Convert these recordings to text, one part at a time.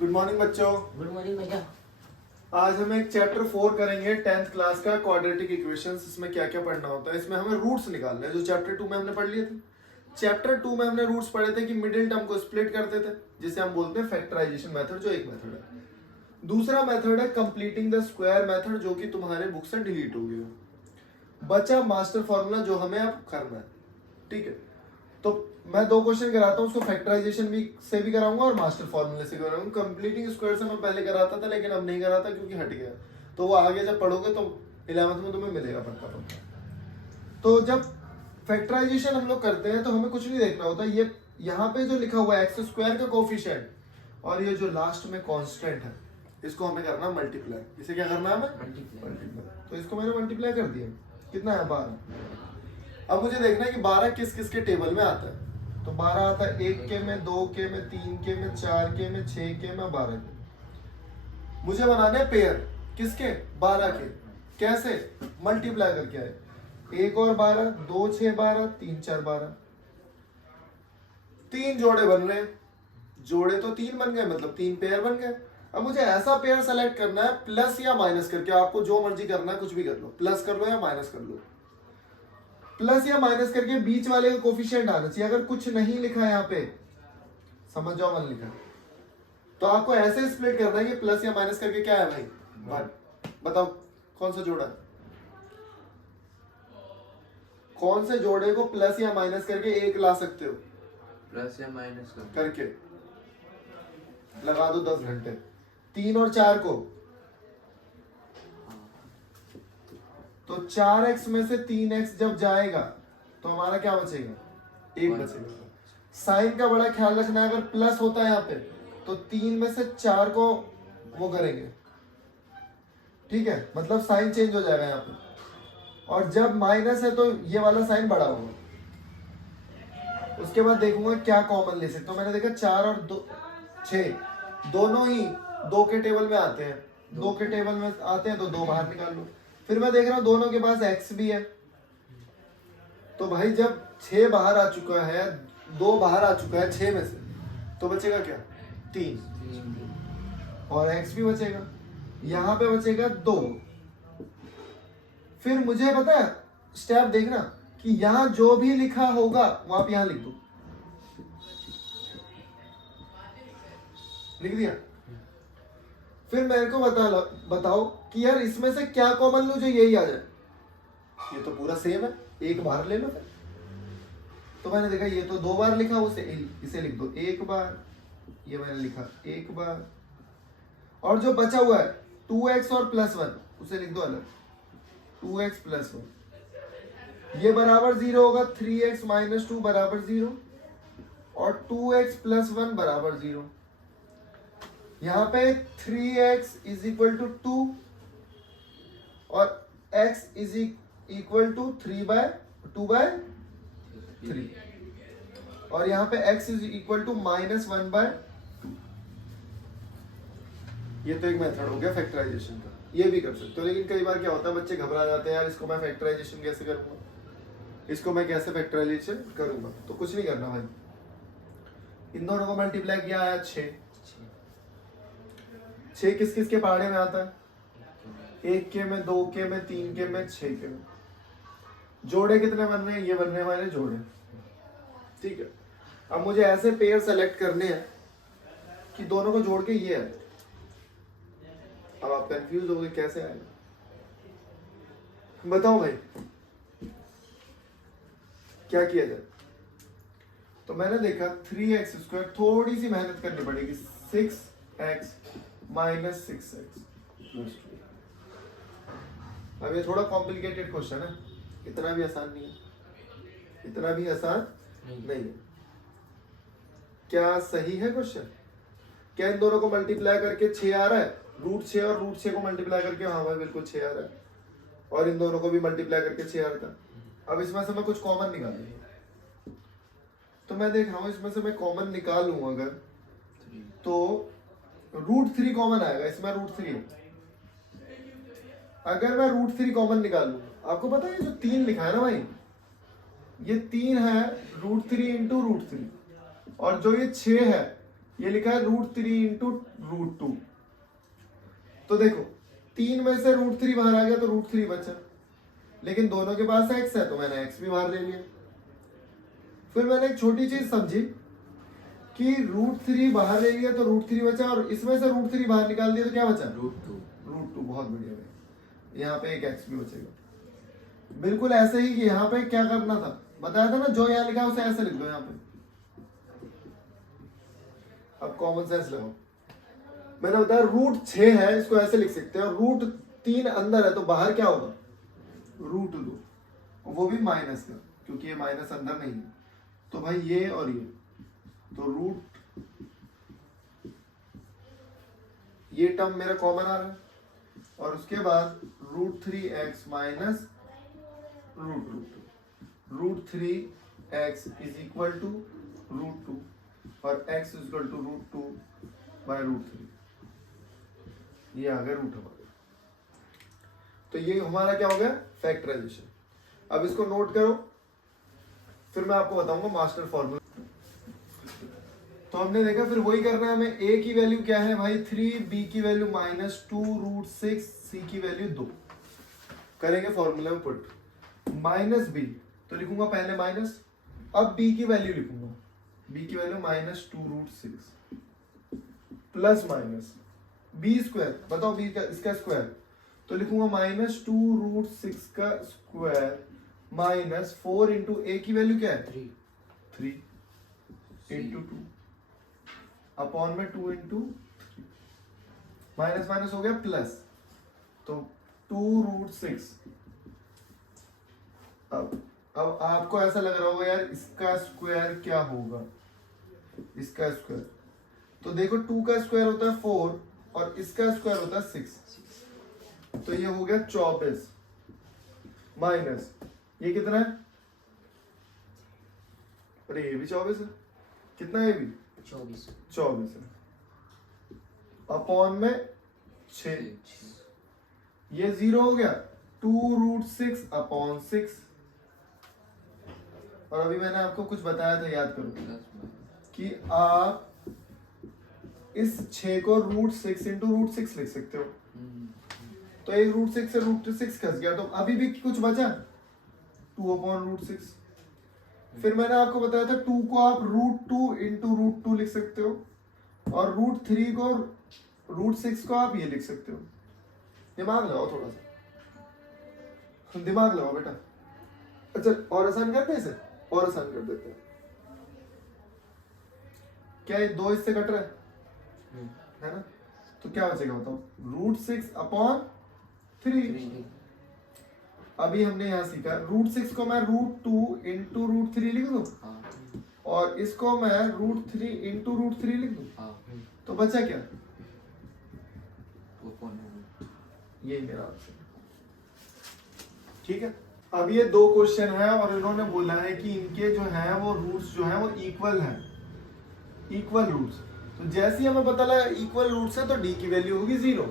Good morning बच्चों। Good morning भैया। आज हम एक चैप्टर 4 करेंगे 10th क्लास का क्वाड्रेटिक इक्वेशंस। इसमें क्या क्या पढ़ना होता है, इसमें हमें रूट्स निकालने हैं जो चैप्टर 2 में हमने पढ़ लिए थे। चैप्टर 2 में हमने रूट्स पढ़े थे कि मिडिल टर्म को स्प्लिट करते थे, जिसे हम बोलते हैं फैक्टराइजेशन मेथड, जो एक मेथड है। दूसरा मेथड है कंप्लीटिंग द स्क्वायर मेथड, जो कि तुम्हारे बुक से डिलीट हो गया। बचा मास्टर फॉर्मूला, जो हमें अब करना है। ठीक है, तो मैं 2 क्वेश्चन कराता हूँ, उसको फैक्टराइजेशन से भी कराऊंगा और मास्टर फॉर्मूले से भी कराऊंगा। कंप्लीटिंग स्क्वायर से मैं पहले कराता था, लेकिन अब नहीं कराता क्योंकि हट गया। तो वो आगे जब पढ़ोगे तो 11th में तुम्हें मिलेगा पक्का पक्का। तो जब फैक्टराइजेशन हम लोग करते हैं तो हमें कुछ नहीं देखना होता। ये यहाँ पे जो लिखा हुआ है एक्स स्क्वायर का कोफिशिएंट और ये जो लास्ट में कांस्टेंट है, इसको हमें करना मल्टीप्लाई। इसे क्या करना है हमें? मल्टीप्लाई। तो इसको मैंने मल्टीप्लाई कर दिया। कितना है? 12। अब मुझे देखना है कि 12 किस किस के टेबल में आता है। तो 12 आता है 1 के में, 2 के में, 3 के में, 4 के में, 6 के में, 12 के। मुझे बनाने हैं पेयर। किसके? 12 के। कैसे? मल्टीप्लाई करके आए। 1 और 12, 2 6 12, 3 4 12। 3 जोड़े बन रहे हैं। जोड़े तो 3 बन गए, मतलब 3 पेयर बन गए। अब मुझे ऐसा पेयर सेलेक्ट करना है प्लस या माइनस करके। आपको जो मर्जी करना है, कुछ भी कर लो, प्लस कर लो या माइनस कर लो। प्लस या माइनस करके बीच वाले का कोफिशिएंट आना चाहिए। अगर कुछ नहीं लिखा है यहाँ पे, समझ जाओ मन लिखा, तो आपको ऐसे स्प्लिट करना है कि प्लस या माइनस करके क्या है भाई? 1। बताओ कौन सा जोड़ा है? कौन से जोड़े को प्लस या माइनस करके 1 ला सकते हो? प्लस या माइनस करके लगा दो 10 घंटे। 3 और 4 को, तो 4x में से 3x जब जाएगा तो हमारा क्या बचेगा? 1 बचेगा। साइन का बड़ा ख्याल रखना है। अगर प्लस होता है यहाँ पे तो 3 में से 4 को वो करेंगे, ठीक है, मतलब साइन चेंज हो जाएगा यहाँ पे। और जब माइनस है तो ये वाला साइन बड़ा होगा। उसके बाद देखूंगा क्या कॉमन ले सकते हो। मैंने देखा 4 और 6 दोनों ही 2 के टेबल में आते हैं। 2 के टेबल में आते हैं तो 2 बाहर निकाल लो। फिर मैं देख रहा हूं दोनों के पास x भी है। तो भाई जब 6 बाहर आ चुका है, 2 बाहर आ चुका है 6 में से, तो बचेगा क्या? 3 और x भी बचेगा। यहां पे बचेगा 2। फिर मुझे पता है स्टेप देखना कि यहां जो भी लिखा होगा वो आप यहां लिख दो। लिख दिया? फिर मेरे को बताओ कि यार इसमें से क्या कॉमन लूं जो यही आ जाए। ये तो पूरा सेम है, 1 बार ले लो फिर। तो मैंने देखा ये तो 2 बार लिखा, उसे इसे लिख दो 1 बार। ये मैंने लिखा 1 बार। और जो बचा हुआ है 2x और +1, उसे लिख दो अलग। 2x + 1 ये बराबर 0 होगा। 3x - 2 बराबर 0 और 2x + 1 बराबर 0। यहाँ पे 3x = 2 और x = 2/3 और यहाँ पे x = -1/2। ये तो एक मेथड हो गया फैक्टराइजेशन का, ये भी कर सकते हो। लेकिन कई बार क्या होता है, बच्चे घबरा जाते हैं, यार इसको मैं फैक्टराइजेशन कैसे करूंगा, इसको मैं कैसे फैक्टराइजेशन करूंगा। तो कुछ नहीं करना भाई, इन दोनों को मल्टीप्लाई किया आया 6। 6 किस किस के पहाड़े में आता है? 1 के में, 2 के में, 3 के में, 6 के में। जोड़े कितने बन रहे हैं? ये बन रहे हैं हमारे जोड़े। ठीक है, अब मुझे ऐसे पेयर सेलेक्ट करने हैं कि दोनों को जोड़ के ये है। अब आप कंफ्यूज हो गए कैसे आएगा, बताओ भाई क्या किया जाए। तो मैंने देखा 3x², थोड़ी सी मेहनत करनी पड़ेगी। 6x - 6x + 2। अब ये थोड़ा कॉम्प्लिकेटेड क्वेश्चन है, इतना भी आसान नहीं है, इतना भी आसान नहीं है। क्या सही है क्वेश्चन? क्या इन दोनों को मल्टीप्लाई करके 6 आ रहा है? √6 और √6 को मल्टीप्लाई करके, हाँ भाई बिल्कुल 6 आ रहा है। और इन दोनों को भी मल्टीप्लाई करके 6 आ रहा था। अब इसमें से मैं कुछ कॉमन निकालूं, तो मैं देख रहा हूं इसमें से मैं कॉमन निकालूं अगर, तो √3 कॉमन आएगा। इसमें √3 है। अगर मैं √3 कॉमन निकालूं, आपको पता है जो 3 लिखा है ना भाई, ये 3 है √3 × √3, और जो ये 6 है ये लिखा है √3 इंटू √2। तो देखो 3 में से √3 बाहर आ गया तो √3 बचा, लेकिन दोनों के पास x है तो मैंने x भी बाहर ले लिया। फिर मैंने एक छोटी चीज समझी कि √3 बाहर ले लिया तो √3 बचा, और इसमें से √3 बाहर निकाल दिया तो क्या बचा? √2। बहुत बढ़िया भाई, यहाँ पे एक x भी बचेगा। बिल्कुल ऐसे ही कि यहाँ पे क्या करना था, बताया था ना, जो यहाँ लिखा है उसे ऐसे लिख दो यहाँ पे। अब कॉमन सेंस लगाओ, मैंने बताया √6 है, इसको ऐसे लिख सकते हैं, और √3 अंदर है तो बाहर क्या होगा? √2, वो भी माइनस का, क्योंकि ये माइनस अंदर नहीं है। तो भाई ये और ये, तो ये टर्म मेरा कॉमन आ रहा है, और उसके बाद √3x minus √3x is equal to √2 और x is equal to √2 by √3। ये आ गया रूट हमारा। तो ये हमारा क्या हो गया? फैक्टराइजेशन। अब इसको नोट करो, फिर मैं आपको बताऊंगा मास्टर फॉर्मूला। तो हमने देखा फिर वही करना है हमें। a की वैल्यू क्या है भाई? 3, b की वैल्यू -2 √6, c की वैल्यू 2। करेंगे फॉर्मूला में पुट। -b तो लिखूंगा पहले माइनस, अब b की वैल्यू लिखूंगा, b की value -2 √6 plus minus b square, बताओ b का इसका स्क्वायर, तो लिखूंगा -2 √6 का स्क्वायर माइनस 4 इंटू a की वैल्यू क्या है? 3 इंटू 2 अपॉन में 2 इंटू माइनस माइनस हो गया प्लस, तो 2 √6। अब आपको ऐसा लग रहा होगा यार इसका स्क्वायर क्या होगा? इसका स्क्वायर तो देखो 2 का स्क्वायर होता है 4 और इसका स्क्वायर होता है 6, तो ये हो गया 24 माइनस ये कितना है? अरे ये भी 24 है, कितना है ये भी? 24 है अपॉन में 6, ये 0 हो गया, 2 √6 अपॉन 6। और अभी मैंने आपको कुछ बताया था, याद करो, कि आप इस 6 को √6 इंटू √6 लिख सकते हो। तो एक √6 से √6 खस गया, तो अभी भी कुछ बचा 2 अपॉन √6। फिर मैंने आपको बताया था 2 को आप √2 इंटू √2 लिख सकते हो, और √3 को √6 को आप ये लिख सकते हो। दिमाग लगाओ थोड़ा सा, दिमाग लगाओ बेटा। अच्छा और आसान करते हैं इसे, और आसान कर देते हैं। क्या ये 2 इससे कट रहा है ना? तो क्या बचेगा बताओ? √6 अपॉन 3। अभी हमने यहाँ सीखा √6 को मैं √2 इंटू √3 लिख दूं, और इसको मैं √3 इंटू √3 लिख दूं, तो बचा क्या? ये मेरा आंसर। ठीक है, अब ये 2 क्वेश्चन है और इन्होंने बोला है कि इनके जो है वो रूट्स जो है वो इक्वल है, इक्वल रूट्स। तो जैसे ही हमें पता लगा इक्वल रूट्स है तो d की वैल्यू होगी 0,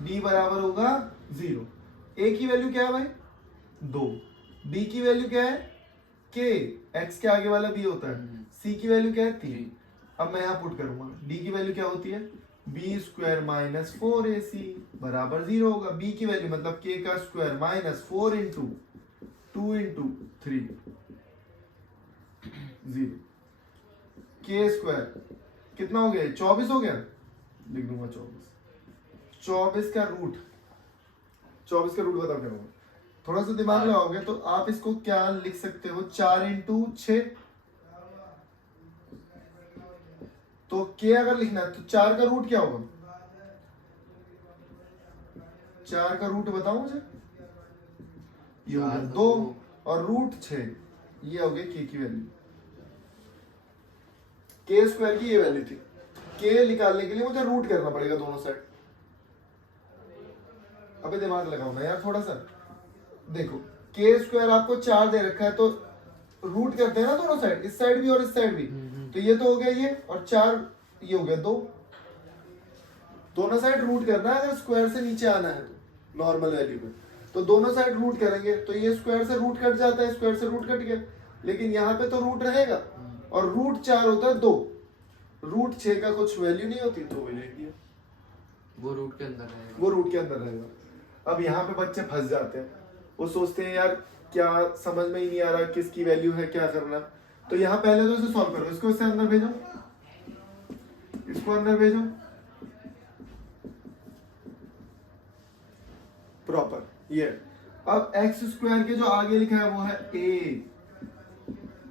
d बराबर होगा 0। a की वैल्यू क्या है भाई? 2। b की वैल्यू क्या है? k, x के आगे वाला b होता है। c की वैल्यू क्या है? 3। अब मैं यहाँ पुट करूंगा, d की वैल्यू क्या होती है? b स्क्वायर माइनस 4ac बराबर 0 होगा। b की वैल्यू मतलब k का square minus 4 into 2 into 3 0। k square कितना हो गया? 24 हो गया, लिख दूंगा 24। 24 का रूट, 24 का रूट बताओ क्या होगा? थोड़ा सा दिमाग लगाओगे तो आप इसको क्या लिख सकते हो? 4 इंटू 6। तो k अगर लिखना है तो 4 का रूट क्या होगा? 4 का रूट बताओ मुझे। ये हो गया 2 और √6, ये हो गया k की वैल्यू। k स्क्वायर की ये वैल्यू थी। k निकालने के लिए मुझे रूट करना पड़ेगा दोनों साइड। अबे दिमाग लगाओ ना यार थोड़ा सा। देखो k स्क्वायर आपको 4 दे रखा है तो रूट करते हैं ना दोनों साइड, इस साइड भी और इस साइड भी। तो ये तो हो गया ये, और 4 ये हो गया 2। दोनों साइड रूट करना है अगर स्क्वायर से नीचे आना है तो नॉर्मल वैल्यू में। तो दोनों साइड रूट करेंगे तो ये स्क्वायर से रूट कट जाता है, स्क्वायर से रूट कट गया, लेकिन यहाँ पे तो रूट रहेगा, और √4 होता है 2। रूट 6 का कुछ वैल्यू नहीं होती तो वो लिख दिया, वो रूट के अंदर रहेगा। वो रूट के अंदर रहेगा। अब यहाँ पे बच्चे फंस जाते हैं, वो सोचते हैं यार क्या समझ में ही नहीं आ रहा किसकी वैल्यू है, क्या करना। तो यहाँ पहले तो इसे सॉल्व करो, इसको इससे अंदर भेजो, इसको अंदर भेजो प्रॉपर। ये अब एक्स स्क्वायर के जो आगे लिखा है वो है ए,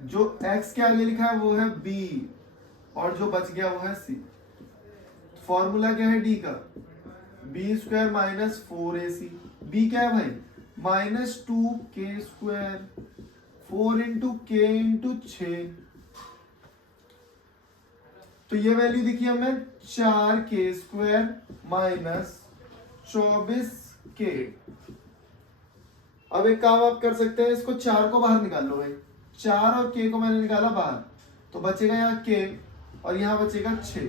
जो x के आगे लिखा है वो है b, और जो बच गया वो है c। फॉर्मूला क्या है d का, B square minus 4ac। b क्या है भाई, माइनस 2k स्क्वायर, 4 इंटू के इंटू 6। तो ये वैल्यू दिखी हमें 4k स्क्वायर माइनस 24k। अब एक काम आप कर सकते हैं, इसको 4 को बाहर निकाल लो भाई, 4 और k को मैंने निकाला बाहर, तो बचेगा यहाँ k और यहाँ बचेगा 6।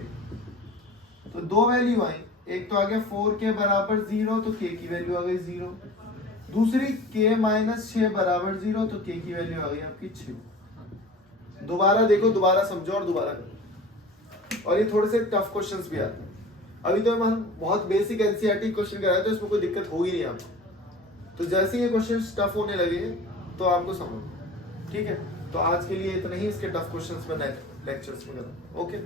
तो दो वैल्यू आई, एक तो आ गया 4k बराबर 0, तो k की वैल्यू आ गई 0। दूसरी k माइनस 6 बराबर 0, तो k की वैल्यू आ गई आपकी 6। दोबारा देखो, दोबारा समझो और दोबारा करो। और ये थोड़े से टफ क्वेश्चंस भी आते हैं। अभी तो हम बहुत बेसिक एनसीईआरटी क्वेश्चन कराए, तो इसमें कोई दिक्कत होगी नहीं आपको। तो जैसे ये क्वेश्चन टफ होने लगे तो आपको समझ, ठीक है। तो आज के लिए इतना ही, इसके टफ क्वेश्चंस में नेक्स्ट लेक्चर्स में करूँ। ओके।